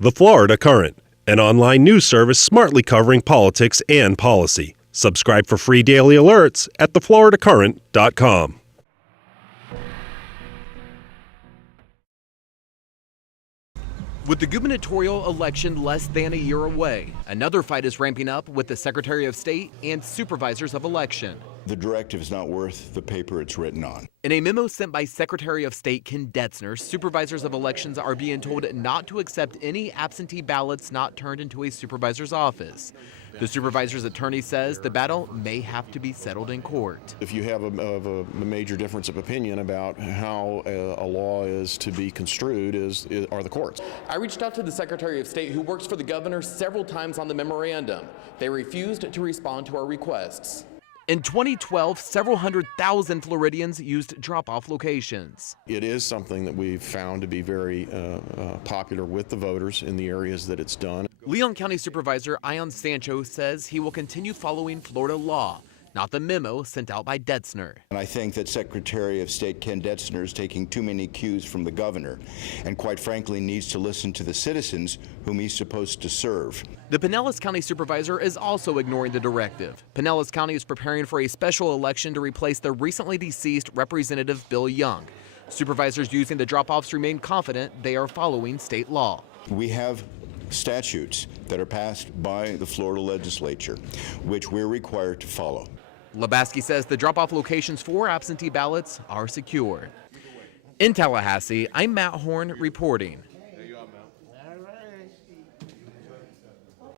The Florida Current, an online news service smartly covering politics and policy. Subscribe for free daily alerts at thefloridacurrent.com. With the gubernatorial election less than a year away, another fight is ramping up with the Secretary of State and supervisors of election. The directive is not worth the paper it's written on. In a memo sent by Secretary of State Ken Detzner, supervisors of elections are being told not to accept any absentee ballots not turned into a supervisor's office. The supervisor's attorney says the battle may have to be settled in court. If you have a major difference of opinion about how a law is to be construed, are the courts. I reached out to the Secretary of State, who works for the governor, several times on the memorandum. They refused to respond to our requests. In 2012, several 100,000 Floridians used drop-off locations. It is something that we've found to be very popular with the voters in the areas that it's done. Leon County Supervisor Ion Sancho says he will continue following Florida law, not the memo sent out by Detzner. And I think that Secretary of State Ken Detzner is taking too many cues from the governor and quite frankly needs to listen to the citizens whom he's supposed to serve. The Pinellas County Supervisor is also ignoring the directive. Pinellas County is preparing for a special election to replace the recently deceased Representative Bill Young. Supervisors using the drop-offs remain confident they are following state law. We have statutes that are passed by the Florida legislature, which we're required to follow. Labasky says the drop-off locations for absentee ballots are secure. In Tallahassee, I'm Matt Horn reporting.